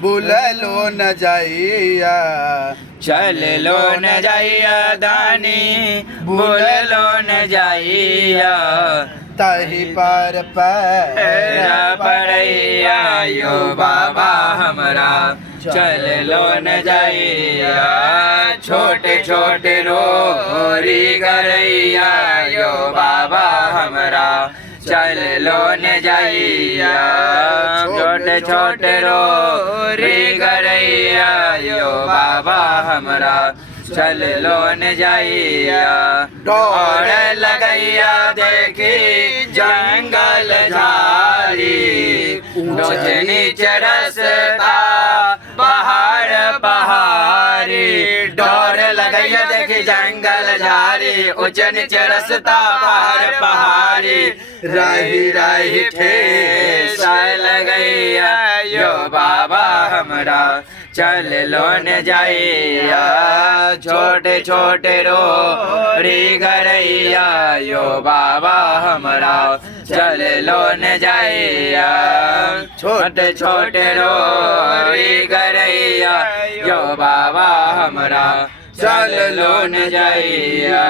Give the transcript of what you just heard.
भूल लो न जाइया। चल लो न जाइया दानी, भूल लो न जाइया। ताही पार पैरा पड़ैया यो बाबा हमरा, चल लो न जाइया। छोटे छोटे रोरी गरैया यो बाबा हमरा, चल लो न जाइया। छोटे छोटे रोरी गरैया यो बाबा हमरा, चल लो न जाइया। डोर लगैया देखी जंगल झाड़ी, ऊंच नीचे रस्ता पहाड़ पहाड़ी। डोर लगैया देखी जंगल झाड़ी, ऊंच नीचे रस्ता पहाड़ पहाड़ी। रही रही ठेस लगैया यो बाबा हमरा, चल लो न जाइया। छोटे छोटे रोरी गरैया यो बाबा हमरा, चल लो न जाइया। छोटे छोटे रोरी गरैया यो बाबा हमरा, चल लो न जाइया।